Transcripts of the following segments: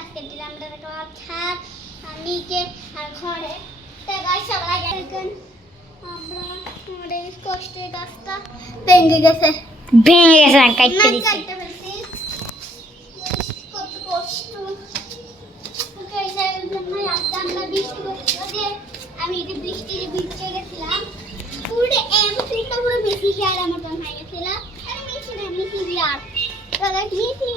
আজকে দিলাম দেখলাম ছাদ আর নিচে আর ঘরে তো গাইস সবাই দেখেন আমরা আমাদের কষ্টের গাছটা ভেঙে গেছে কাটতে দিছি কত কষ্ট আমি এই বৃষ্টিতে ভিজে গেছিলাম পুরো এমসিটা পুরো বেশি শেয়ার মতন হয়ে গেছিল আর মিশি বিরাট দাদা মিশি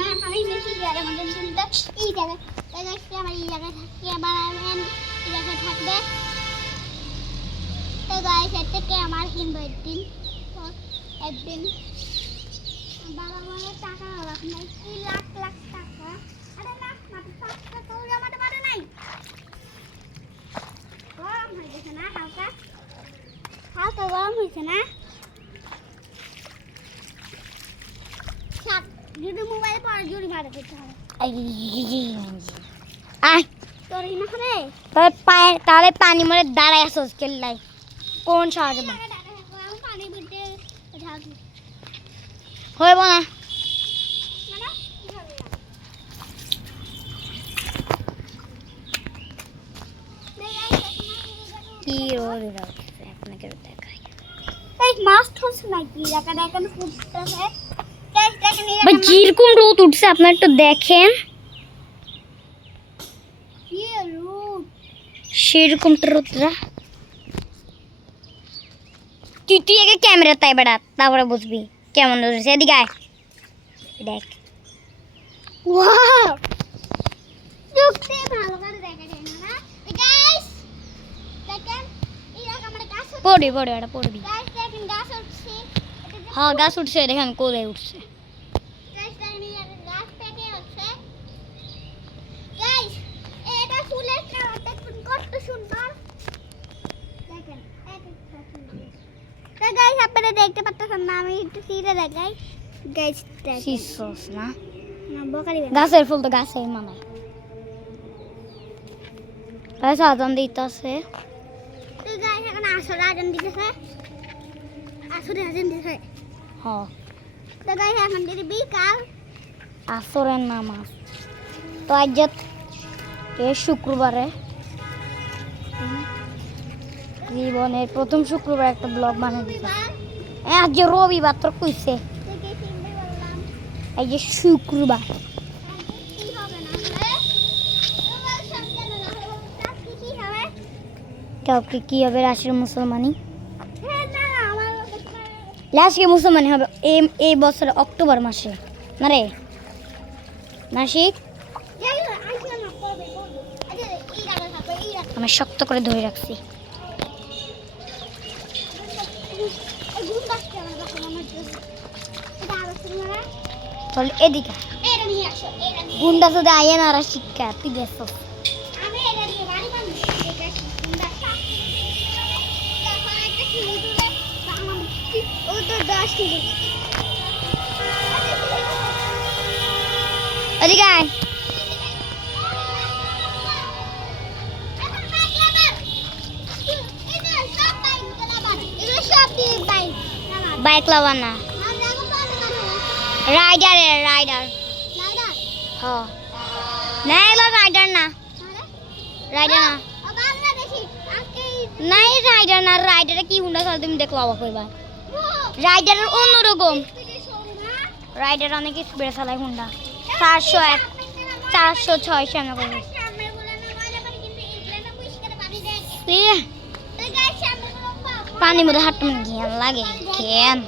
না আমি বেশি শেয়ার মতন চলতে এই জায়গা দাদা কি আমার এই জায়গা থাকি আমার এই জায়গা থাকবে তো গাইস এটাকে আমার কিনবো একদিন বাবা বলে টাকা অভাব নাই 3 লাখ লাখ টাকা আরে না মাত্র 5 টাকা ওরা মাঠে নাই গরম হয়ে গেছে না হালকা হালকা গরম হয়েছে না সাত যদি মোবাইল পরে জুড়ি মারে দিতে হবে আয় তোর না করে তাহলে পানি মরে দাঁড়ায় আসো কেল্লাই কোন সাহায্য পানি বিটে ঝাঁকি হইব না কি রোদ উঠছে আপনাকে দেখাই এই মাছ ঠোসে নাকি জায়গা দেখেন ফুটতেছে দেখেন ভাই যেরকম রোদ উঠছে আপনারা একটু দেখেন কি রোদ সেরকম রোদরা তুই আগে ক্যামেরা তাই বেড়া তারপরে বুঝবি কেমন রোদ এদিকে আয় দেখ ওয়াও দেখতে ভালো করে দেখা যায় না গাইস দেখেন এই জায়গা আমার গাছ পড়বি এটা পড়বি গাইস দেখেন গাছ উঠছে হ্যাঁ গাছ উঠছে দেখেন কোথায় উঠছে গাইস দেখেন এই গাছ পেকে হচ্ছে গাইস এটা ফুলের কালার দেখুন কত সুন্দর দেখেন একটা সুন্দর তো গাইস আপনারা দেখতে পাচ্ছেন না আমি একটু সিরে দেখাই গাইস দেখেন সিসস না না বকারি গাছের ফুল তো গাছের মানায় গাছ আদান দিতেছে তো গাইস এখন আসরে আজান দিতেছে আসরে আজান দিতেছে হ্যাঁ তো গাইস এখন দিদি বিকাল আসরের নামাজ তো আজ শুক্রবারে জীবনের প্রথম শুক্রবার একটা ব্লগ বানিয়ে দিতে আজ যে রবিবার তোর কইছে এই যে শুক্রবার কি হবে না সব জানা না কি হবে কাউকে কি হবে রাশির মুসলমানি হ্যাঁ না আমার লাস্টে মুসলমানি হবে এই বছর অক্টোবর মাসে না রে নাসিক যাই আসলে না করবে আচ্ছা এই জায়গা থাকবে এই জায়গা আমি শক্ত করে ধরে রাখছি ঘুম পাচ্ছে আমার কাছে আমার জন্য এটা আরো সুন্দর তাহলে এদিকে এটা নিয়ে আসো এটা নিয়ে গুন্ডা যদি আয় না আর শিক্ষা তুই গেছ আমি এটা দিয়ে বাড়ি বানাবো এটা সুন্দর তারপর একটা কিনে দিলে আমার ও তো 10 কিলো এদিকে আয় বাইক লাবা না রাইডার হ্যাঁ না এগুলো রাইডার না না এই রাইডার না রাইডারে কি হুন্ডা চাল তুমি দেখলো অবাক হইবা রাইডারের অন্যরকম রাইডার অনেক স্পিডে চালায় হুন্ডা 401 406 সামনে করে পানির মধ্যে হাঁটতে মানে ঘ্যান লাগে ঘ্যান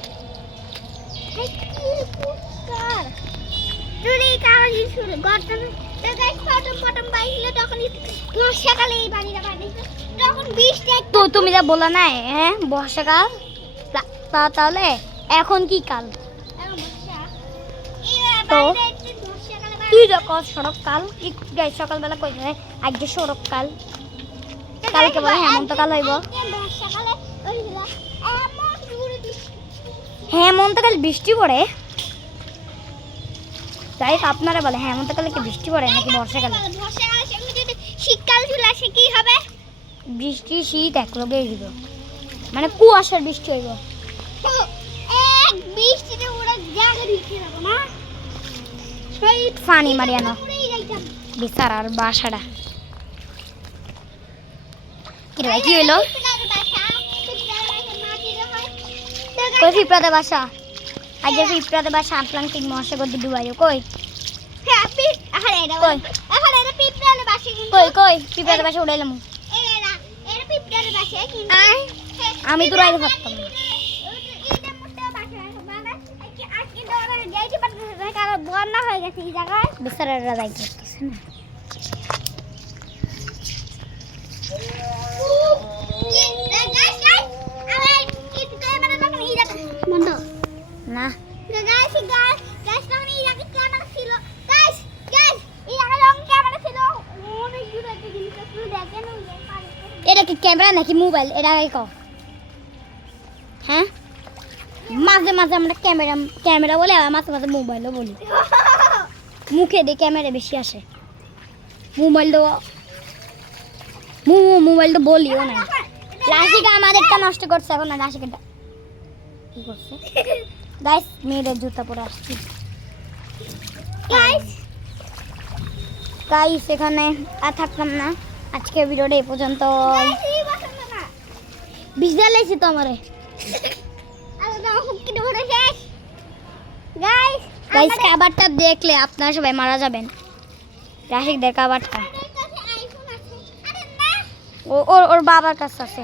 তো তুমি যা বলা না হ্যাঁ বর্ষাকাল তাহলে এখন কি কাল তো তুই যখন শরৎকাল সকালবেলা কই যায় আজ যে শরৎকাল কালকে বলে হেমন্তকাল হইব হেমন্তকাল বৃষ্টি পড়ে তাই আপনারা বলে হেমন্তকালে কি বৃষ্টি পড়ে নাকি বর্ষাকালে শীতকাল চলে আসে কি হবে বৃষ্টি শীত একলগে হইব মানে কুয়াশার বৃষ্টি হইব এক বৃষ্টিতে ওরা জায়গা দিতে যাবো না ফানি মারিয়ানো পুরোই যাইতাম বিচার আর বাসাটা কি রে ভাই কি হইলো কই পিঁপড়াতে বাসা আজ পিঁপড়াতে বাসা আটলাম তিন মাসে গদি ডুবাইও কই কই কই পিঁপড়াতে বাসা উড়াইলাম আমি তো রাইতে পারতাম না বন্যা হয়ে গেছে এই জায়গায় বিচারেরা যাইতে পারতেছে না না এটা কি ক্যামেরা নাকি মোবাইল এটা কও হ্যাঁ মাঝে মাঝে আমরা ক্যামেরা বলে আর মাঝে মাঝে মোবাইলও বলি মুখে দিয়ে ক্যামেরা বেশি আসে মোবাইল তো বলিও না রাশিকা আমাদেরটা নষ্ট করছে এখন না রাশিকাটা কি করছে গাইস মেয়েদের জুতা পরে আসছি গাইস এখানে আর থাকলাম না আজকে ভিডিওটা এই পর্যন্ত বিজা লেছি তো আমারে গাইস খাবারটা দেখলে আপনারা সবাই মারা যাবেন রাশিকদের খাবারটা ওর বাবার কাছে আছে